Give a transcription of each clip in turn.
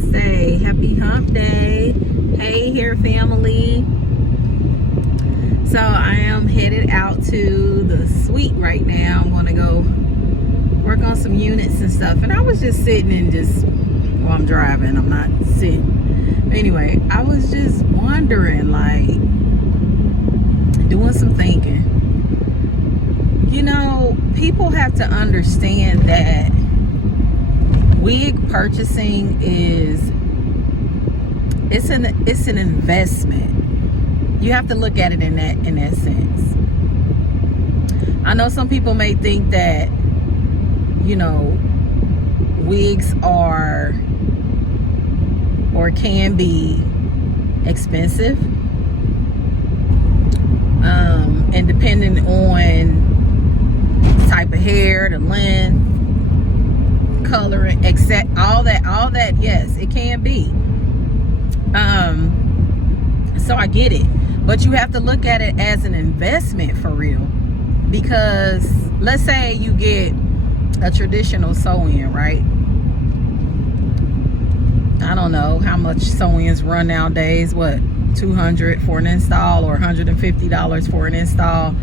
Wednesday. Happy hump day. Hey hair family. So I am headed out to the suite right now. I'm gonna go work on some units and stuff. And I was just sitting and well, I'm driving, I'm not sitting. But anyway, I was just wondering, like, doing some thinking. You know, people have to understand that wig purchasing it's an investment. You have to look at it in that sense. I know some people may think that, you know, wigs are or can be expensive, and depending on type of hair, the length, coloring, except all that, yes, it can be. So I get it, but you have to look at it as an investment for real, because let's say you get a traditional sew-in, right? I don't know how much sew-ins run nowadays, what, $200 for an install or $150 for an install.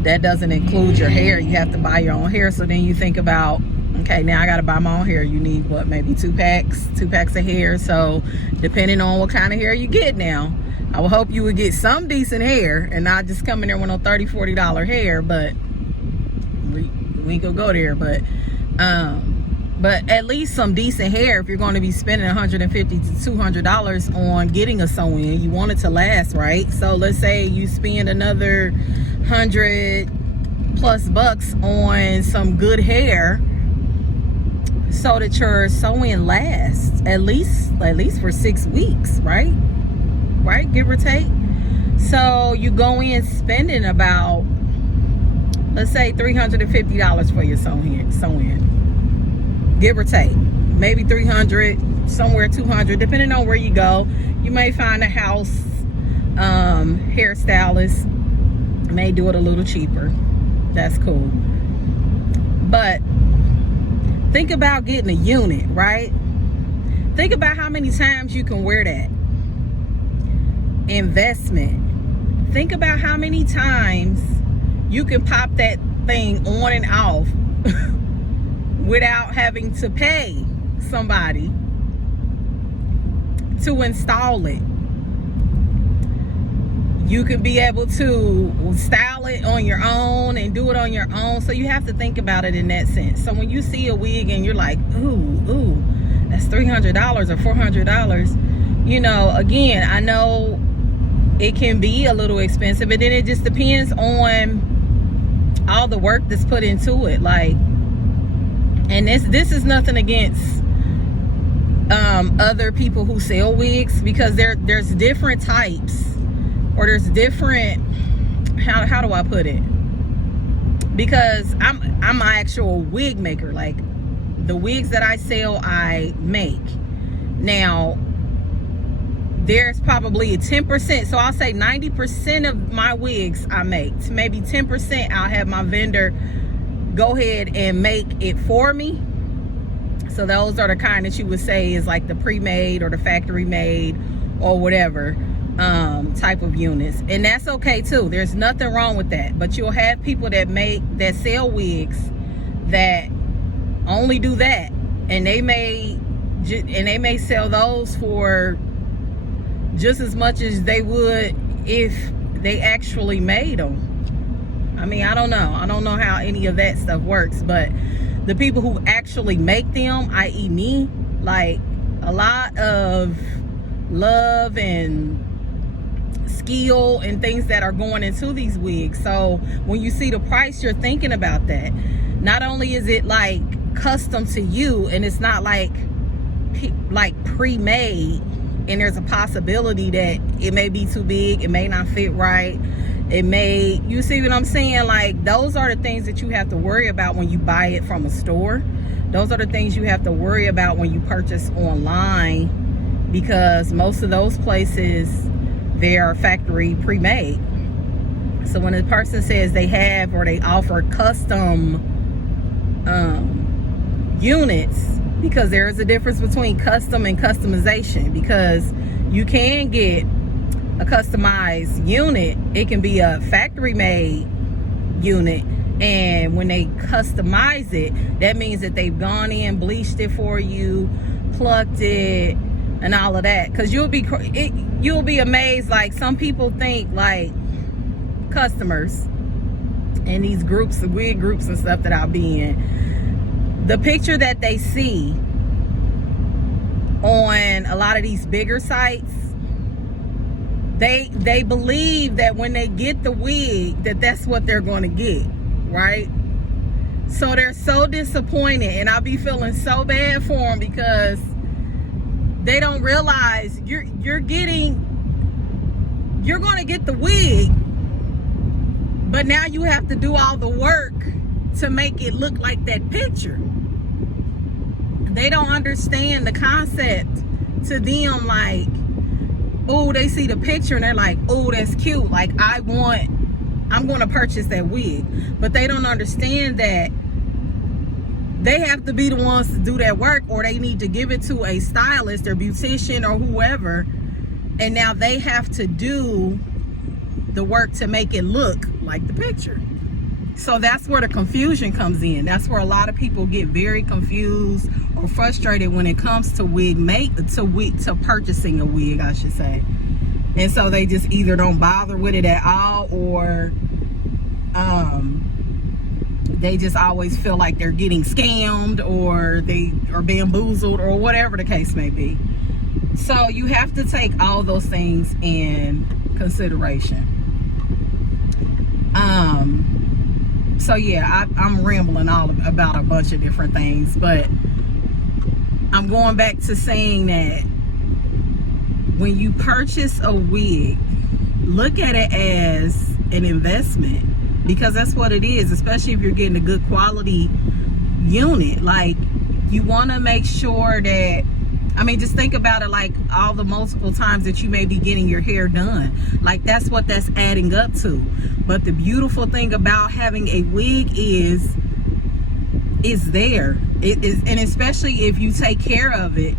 That doesn't include your hair. You have to buy your own hair. So then you think about, okay, now I got to buy my own hair. You need what, maybe two packs of hair. So depending on what kind of hair you get now, I would hope you would get some decent hair and not just come in there with no $30, $40 hair, but we ain't gonna go there. But at least some decent hair. If you're going to be spending $150 to $200 on getting a sew-in, you want it to last, right? So let's say you spend another $100+ on some good hair, so that your sew-in lasts at least for 6 weeks, right? Right, give or take. So you go in spending about, let's say, $350 for your sew-in, give or take. Maybe $300, somewhere $200, depending on where you go. You may find a house hairstylist may do it a little cheaper. That's cool. But think about getting a unit, right? Think about how many times you can wear that. Investment. Think about how many times you can pop that thing on and off without having to pay somebody to install it. You could be able to style it on your own and do it on your own. So you have to think about it in that sense. So when you see a wig and you're like, ooh, that's $300 or $400, you know, again, I know it can be a little expensive, but then it just depends on all the work that's put into it. Like, and this is nothing against other people who sell wigs, because there's different types, or there's different, how do I put it? Because I'm an actual wig maker. Like, the wigs that I sell, I make. Now, there's probably a 10%, so I'll say 90% of my wigs I make. Maybe 10% I'll have my vendor go ahead and make it for me. So those are the kind that you would say is like the pre-made or the factory made or whatever type of units, and that's okay too. There's nothing wrong with that. But you'll have people that sell wigs that only do that, and they may sell those for just as much as they would if they actually made them. I mean, I don't know how any of that stuff works, but the people who actually make them, i.e. me, like, a lot of love and skill and things that are going into these wigs. So when you see the price, you're thinking about that. Not only is it like custom to you, and it's not like pre-made, and there's a possibility that it may be too big, it may not fit right, you see what I'm saying? Like, those are the things that you have to worry about when you buy it from a store. Those are the things you have to worry about when you purchase online, because most of those places, they are factory pre-made. So when a person says they have or they offer custom units, because there is a difference between custom and customization, because you can get a customized unit. It can be a factory made unit, and when they customize it, that means that they've gone in, bleached it for you, plucked it, and all of that. Because you'll be amazed. Like, some people think, like, customers and these groups, wig groups and stuff that I'll be in, the picture that they see on a lot of these bigger sites, they believe that when they get the wig, that's what they're going to get, right? So they're so disappointed, and I'll be feeling so bad for them, because they don't realize you're going to get the wig, but now you have to do all the work to make it look like that picture. They don't understand the concept. To them, like, oh, they see the picture and they're like, oh, that's cute, like, I'm going to purchase that wig. But they don't understand that they have to be the ones to do that work, or they need to give it to a stylist or beautician or whoever, and now they have to do the work to make it look like the picture. So that's where the confusion comes in. That's where a lot of people get very confused or frustrated when it comes to to purchasing a wig, I should say. And so they just either don't bother with it at all, or they just always feel like they're getting scammed, or they are bamboozled, or whatever the case may be. So you have to take all those things in consideration. So yeah, I'm rambling all about a bunch of different things, but I'm going back to saying that when you purchase a wig, look at it as an investment, because that's what it is, especially if you're getting a good quality unit. Like, you want to make sure that, I mean, just think about it, like all the multiple times that you may be getting your hair done. Like, that's what that's adding up to. But the beautiful thing about having a wig is there. It is, and especially if you take care of it,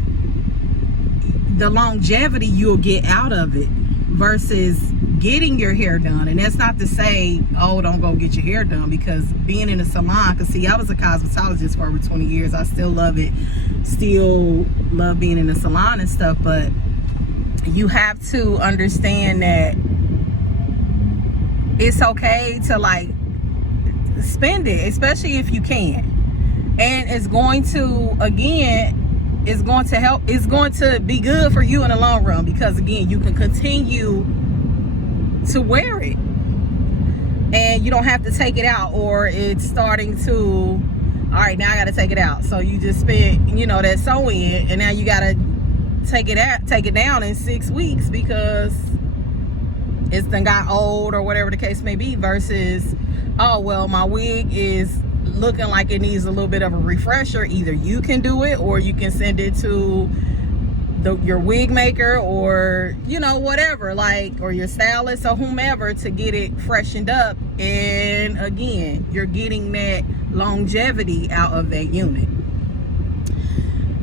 the longevity you'll get out of it versus getting your hair done. And that's not to say, oh, don't go get your hair done, because being in a salon, because see, I was a cosmetologist for over 20 years. I still love it. Still love being in the salon and stuff, but you have to understand that it's okay to, like, spend it, especially if you can. And it's going to, again, it's going to help, it's going to be good for you in the long run, because again, you can continue to wear it and you don't have to take it out, or it's starting to, all right, now I got to take it out. So you just spent, you know, that sew-in, and now you got to take it down in 6 weeks because it's done got old or whatever the case may be, versus, oh, well, my wig is looking like it needs a little bit of a refresher. Either you can do it, or you can send it to your wig maker, or, you know, whatever, like, or your stylist or whomever, to get it freshened up. And again, you're getting that longevity out of that unit.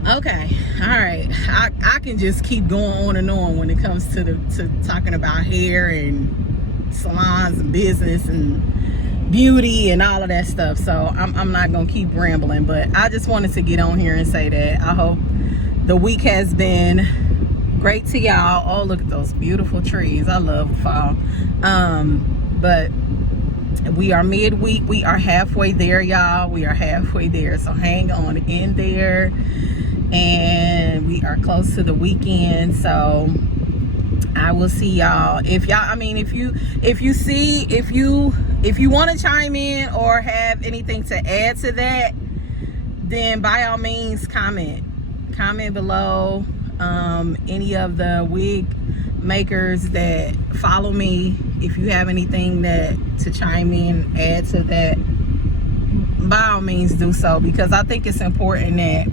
Okay, all right, I can just keep going on and on when it comes to talking about hair and salons and business and beauty and all of that stuff. So I'm not gonna keep rambling, but I just wanted to get on here and say that I hope the week has been great to y'all. Oh, look at those beautiful trees. I love fall. But we are midweek. We are halfway there, y'all. We are halfway there, so hang on in there. And we are close to the weekend, so I will see y'all. If y'all, I mean, if you want to chime in or have anything to add to that, then by all means comment below. Any of the wig makers that follow me, if you have anything to chime in, add to that, by all means do so, because I think it's important that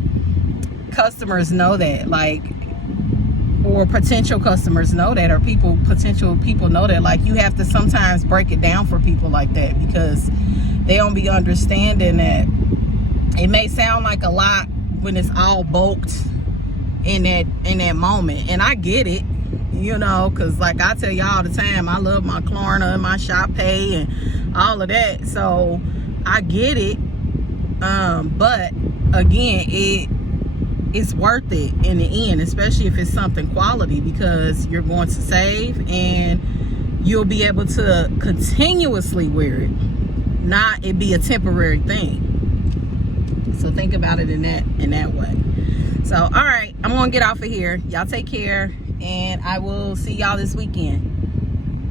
customers know that, like, or potential customers know that, or potential people know that. Like, you have to sometimes break it down for people like that, because they don't be understanding that it may sound like a lot when it's all bulked in that moment. And I get it, you know, because like I tell y'all all the time, I love my Klarna and my Shop Pay and all of that, so I get it. But again, it's worth it in the end, especially if it's something quality, because you're going to save and you'll be able to continuously wear it, not it be a temporary thing. So think about it in that way. So all right, I'm gonna get off of here. Y'all take care, and I will see y'all this weekend.